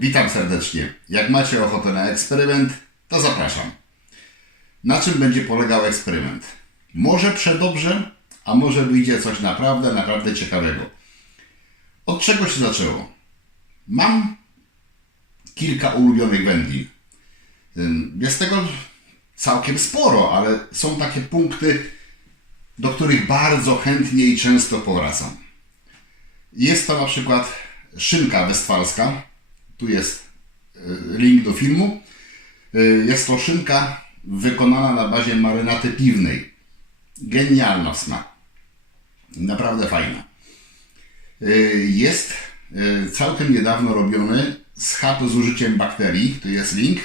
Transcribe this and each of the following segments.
Witam serdecznie. Jak macie ochotę na eksperyment, to zapraszam. Na czym będzie polegał eksperyment? Może przedobrze, a może wyjdzie coś naprawdę ciekawego. Od czego się zaczęło? Mam kilka ulubionych wędlin. Jest tego całkiem sporo, ale są takie punkty, do których bardzo chętnie i często powracam. Jest to na przykład szynka westfalska. Tu jest link do filmu. Jest to szynka wykonana na bazie marynaty piwnej. Genialna w smaku. Naprawdę fajna. Jest całkiem niedawno robiony schab z użyciem bakterii. Tu jest link.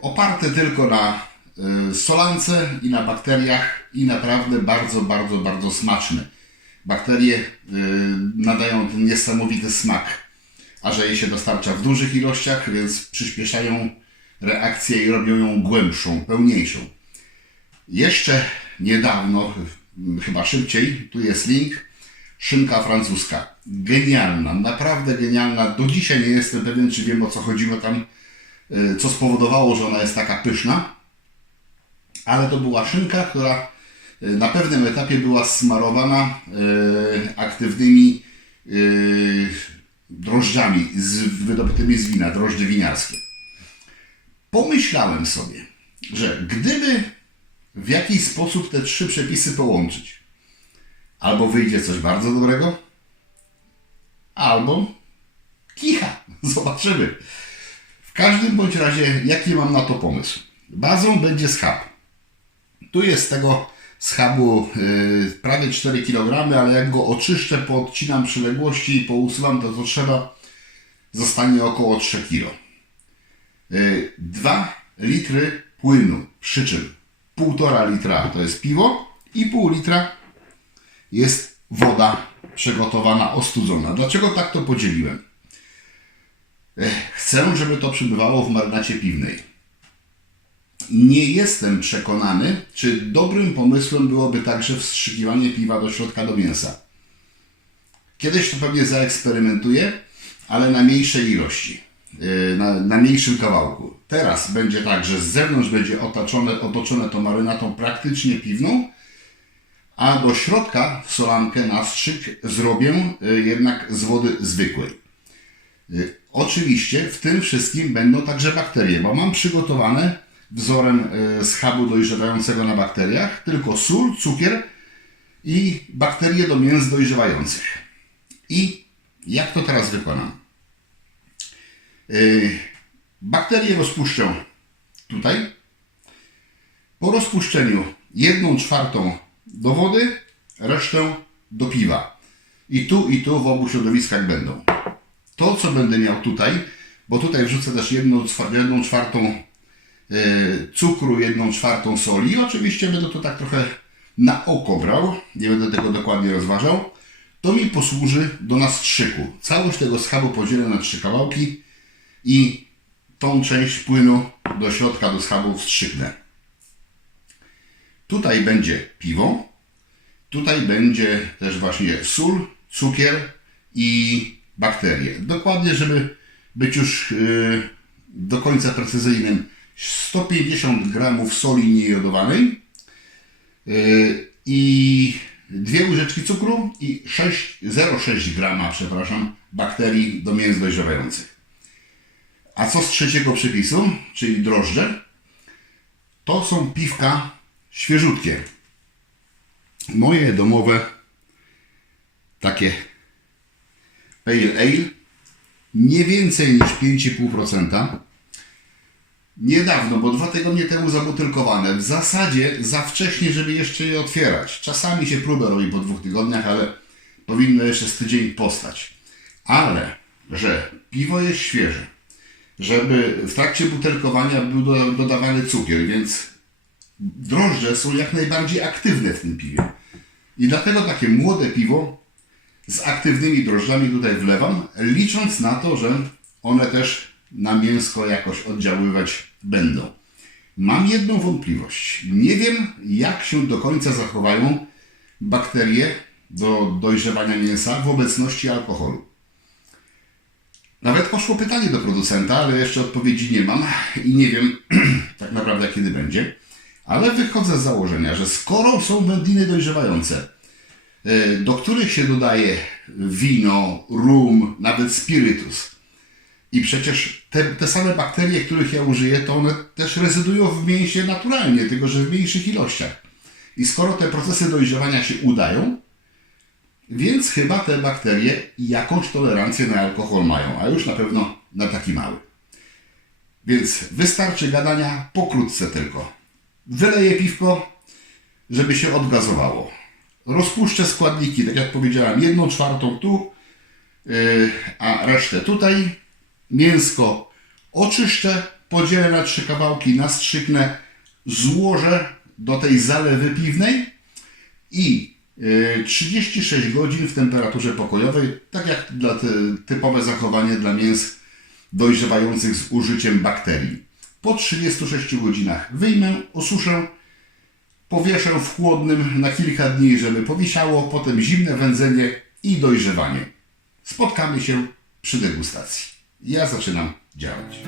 Oparty tylko na solance i na bakteriach i naprawdę bardzo smaczny. Bakterie nadają ten niesamowity smak, a że je się dostarcza w dużych ilościach, więc przyspieszają reakcję i robią ją głębszą, pełniejszą. Jeszcze niedawno, chyba szybciej, tu jest link, szynka francuska. Genialna, naprawdę genialna. Do dzisiaj nie jestem pewien, czy wiem, o co chodziło tam, co spowodowało, że ona jest taka pyszna. Ale to była szynka, która na pewnym etapie była smarowana aktywnymi drożdżami wydobytymi z wina, drożdże winiarskie. Pomyślałem sobie, że gdyby w jakiś sposób te trzy przepisy połączyć, albo wyjdzie coś bardzo dobrego, albo kicha. Zobaczymy. W każdym bądź razie, jaki mam na to pomysł? Bazą będzie schab. Tu jest z tego schabu prawie 4 kg, ale jak go oczyszczę, poodcinam przyległości i pousuwam to, co trzeba, zostanie około 3 kg. 2 litry płynu, przy czym 1,5 litra to jest piwo i pół litra jest woda przygotowana, ostudzona. Dlaczego tak to podzieliłem? Chcę, żeby to przybywało w marynacie piwnej. Nie jestem przekonany, czy dobrym pomysłem byłoby także wstrzykiwanie piwa do środka do mięsa. Kiedyś to pewnie zaeksperymentuję, ale na mniejszej ilości, na mniejszym kawałku. Teraz będzie tak, że z zewnątrz będzie otoczone to marynatą praktycznie piwną, a do środka solankę na strzyk zrobię jednak z wody zwykłej. Oczywiście w tym wszystkim będą także bakterie, bo mam przygotowane wzorem schabu dojrzewającego na bakteriach tylko sól, cukier i bakterie do mięs dojrzewających. I jak to teraz wykonam? Bakterie rozpuszczę tutaj. Po rozpuszczeniu 1/4 do wody, resztę do piwa. I tu w obu środowiskach będą. To, co będę miał tutaj, bo tutaj wrzucę też 1/4 cukru, 1/4 soli. Oczywiście będę to tak trochę na oko brał, nie będę tego dokładnie rozważał. To mi posłuży do nastrzyku. Całość tego schabu podzielę na 3 kawałki i tą część płynu do środka do schabu wstrzyknę. Tutaj będzie piwo, tutaj będzie też właśnie sól, cukier i bakterie. Dokładnie, żeby być już do końca precyzyjnym, 150 g soli niejodowanej i 2 łyżeczki cukru i 0,6 g, bakterii do mięs dojrzewających. A co z trzeciego przepisu, czyli drożdże? To są piwka świeżutkie. Moje domowe, takie pale ale, nie więcej niż 5,5%. Niedawno, bo 2 tygodnie temu zabutelkowane. W zasadzie za wcześnie, żeby jeszcze je otwierać. Czasami się próbę robi po 2 tygodniach, ale powinno jeszcze z tydzień postać. Ale, że piwo jest świeże, żeby w trakcie butelkowania był dodawany cukier, więc drożdże są jak najbardziej aktywne w tym piwie. I dlatego takie młode piwo z aktywnymi drożdżami tutaj wlewam, licząc na to, że one też na mięsko jakoś oddziaływać będą. Mam jedną wątpliwość. Nie wiem, jak się do końca zachowają bakterie do dojrzewania mięsa w obecności alkoholu. Nawet poszło pytanie do producenta, ale jeszcze odpowiedzi nie mam i nie wiem tak naprawdę kiedy będzie. Ale wychodzę z założenia, że skoro są wędliny dojrzewające, do których się dodaje wino, rum, nawet spirytus, i przecież te same bakterie, których ja użyję, to one też rezydują w mięsie naturalnie, tylko że w mniejszych ilościach. I skoro te procesy dojrzewania się udają, więc chyba te bakterie jakąś tolerancję na alkohol mają, a już na pewno na taki mały. Więc wystarczy gadania, pokrótce tylko. Wyleję piwko, żeby się odgazowało. Rozpuszczę składniki, tak jak powiedziałem, 1/4 tu, a resztę tutaj. Mięsko oczyszczę, podzielę na 3 kawałki, nastrzyknę, złożę do tej zalewy piwnej i 36 godzin w temperaturze pokojowej, tak jak typowe zachowanie dla mięs dojrzewających z użyciem bakterii. Po 36 godzinach wyjmę, osuszę, powieszę w chłodnym na kilka dni, żeby powisiało, potem zimne wędzenie i dojrzewanie. Spotkamy się przy degustacji. Ja zaczynam działać.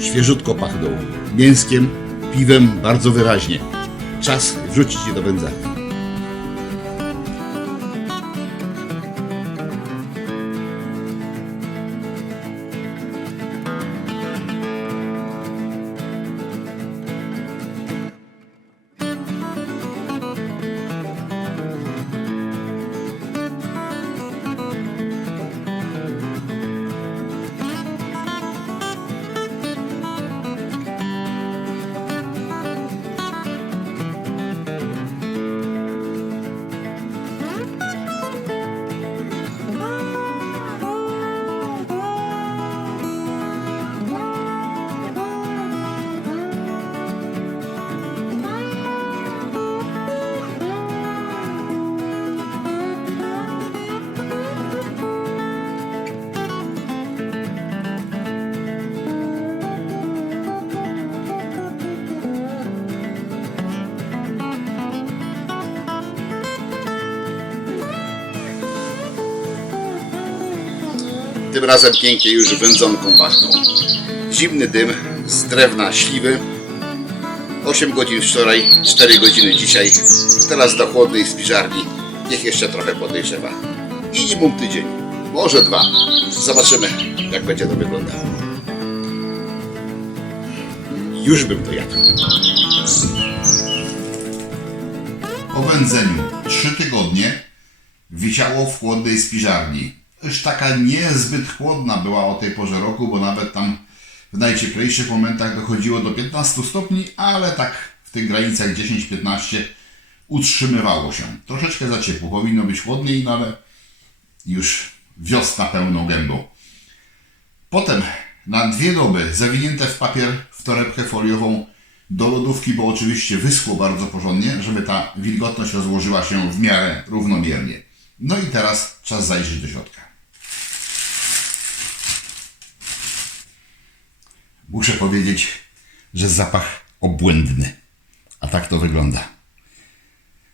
Świeżutko pachną mięskiem, piwem bardzo wyraźnie. Czas wrzucić je do wędzarki. Tym razem pięknie już wędzonką pachną. Zimny dym z drewna śliwy. 8 godzin wczoraj, 4 godziny dzisiaj. Teraz do chłodnej spiżarni. Niech jeszcze trochę podejrzewa. Minimum tydzień, może 2. Zobaczymy, jak będzie to wyglądało. Już bym to jadł. Po wędzeniu 3 tygodnie wisiało w chłodnej spiżarni. Już taka niezbyt chłodna była o tej porze roku, bo nawet tam w najcieplejszych momentach dochodziło do 15 stopni, ale tak w tych granicach 10-15 utrzymywało się. Troszeczkę za ciepło, powinno być chłodniej, no ale już wiosna pełną gębą. Potem na 2 doby zawinięte w papier, w torebkę foliową do lodówki, bo oczywiście wyschło bardzo porządnie, żeby ta wilgotność rozłożyła się w miarę równomiernie. No i teraz czas zajrzeć do środka. Muszę powiedzieć, że zapach obłędny. A tak to wygląda.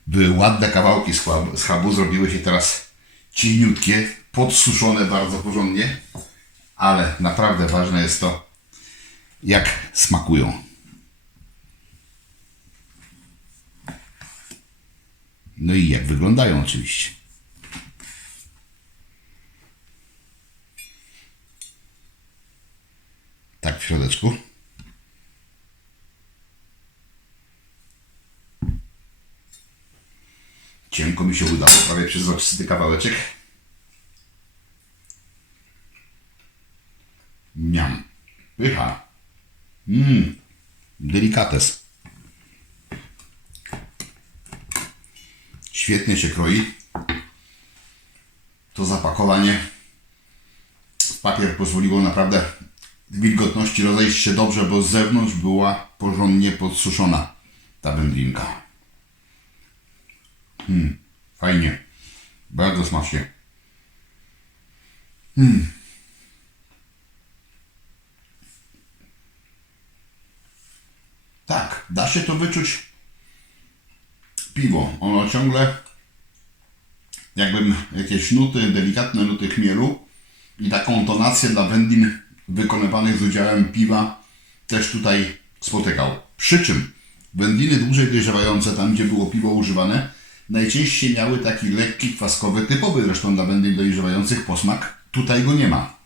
Były ładne kawałki z schabu, zrobiły się teraz cieniutkie, podsuszone bardzo porządnie, ale naprawdę ważne jest to, jak smakują. No i jak wyglądają oczywiście. Tak w środeczku. Cienko mi się udało, prawie przezroczysty kawałeczek. Miam. Pycha. Delikates. Świetnie się kroi. To zapakowanie w papier pozwoliło naprawdę wilgotności rozejść się dobrze, bo z zewnątrz była porządnie podsuszona ta wędlinka. Fajnie. Bardzo smacznie. Tak, da się to wyczuć. Piwo. Ono ciągle jakbym jakieś nuty, delikatne nuty chmielu i taką tonację dla wędlin wykonywanych z udziałem piwa też tutaj spotykał. Przy czym wędliny dłużej dojrzewające, tam gdzie było piwo używane, najczęściej miały taki lekki, kwaskowy, typowy zresztą dla wędlin dojrzewających posmak. Tutaj go nie ma.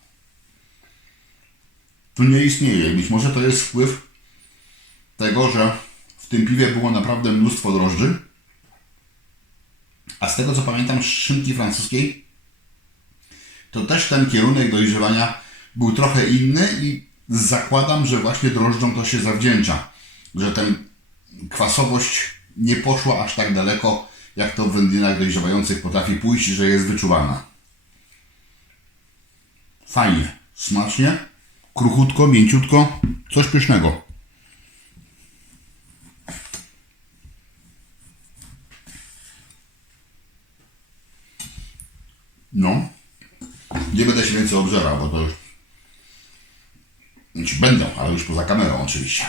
Tu nie istnieje. Być może to jest wpływ tego, że w tym piwie było naprawdę mnóstwo drożdży. A z tego co pamiętam z szynki francuskiej, to też ten kierunek dojrzewania był trochę inny i zakładam, że właśnie drożdżom to się zawdzięcza. Że ten kwasowość nie poszła aż tak daleko, jak to w wędlinach dojrzewających potrafi pójść, że jest wyczuwana. Fajnie, smacznie, kruchutko, mięciutko, coś pysznego. No, nie będę się więcej obżerał, bo to już... Znaczy będę, ale już poza kamerą oczywiście.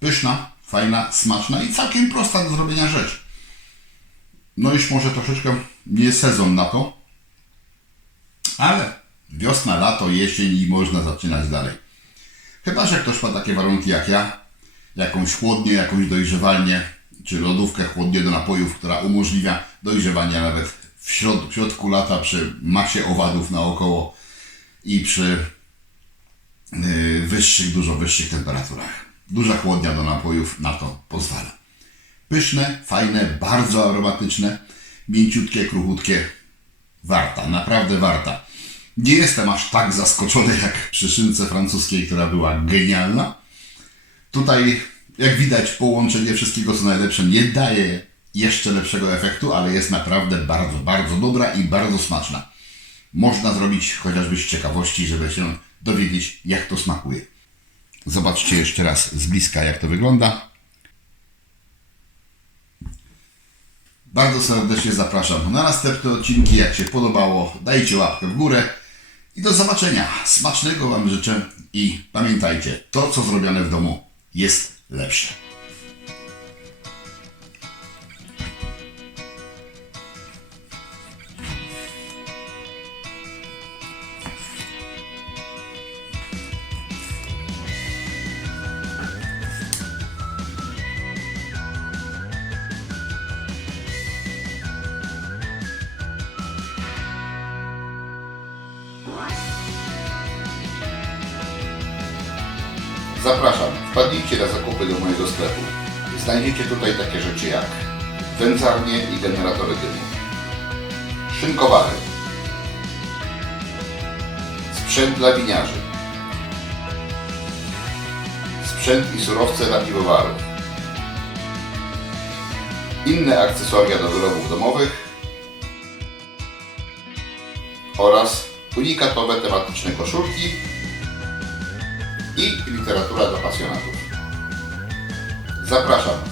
Pyszna, fajna, smaczna i całkiem prosta do zrobienia rzecz. No już może troszeczkę nie sezon na to, ale wiosna, lato, jesień i można zaczynać dalej. Chyba że ktoś ma takie warunki jak ja, jakąś chłodnię, jakąś dojrzewalnię, czy lodówkę chłodnię do napojów, która umożliwia dojrzewanie nawet w środku lata przy masie owadów naokoło i przy dużo wyższych temperaturach. Duża chłodnia do napojów na to pozwala. Pyszne, fajne, bardzo aromatyczne, mięciutkie, kruchutkie. Warta, naprawdę warta. Nie jestem aż tak zaskoczony jak przy szynce francuskiej, która była genialna. Tutaj, jak widać, połączenie wszystkiego co najlepsze nie daje jeszcze lepszego efektu, ale jest naprawdę bardzo, bardzo dobra i bardzo smaczna. Można zrobić chociażby z ciekawości, żeby się dowiedzieć, jak to smakuje. Zobaczcie jeszcze raz z bliska, jak to wygląda. Bardzo serdecznie zapraszam na następne odcinki. Jak się podobało, dajcie łapkę w górę i do zobaczenia. Smacznego Wam życzę i pamiętajcie, to co zrobione w domu jest lepsze. Zapraszam, wpadnijcie na zakupy do mojego sklepu. Znajdziecie tutaj takie rzeczy jak wędzarnie i generatory dymu, szynkowary, sprzęt dla winiarzy, sprzęt i surowce dla piwowarów, inne akcesoria do wyrobów domowych oraz unikatowe tematyczne koszulki i literatura dla pasjonatów. Zapraszam!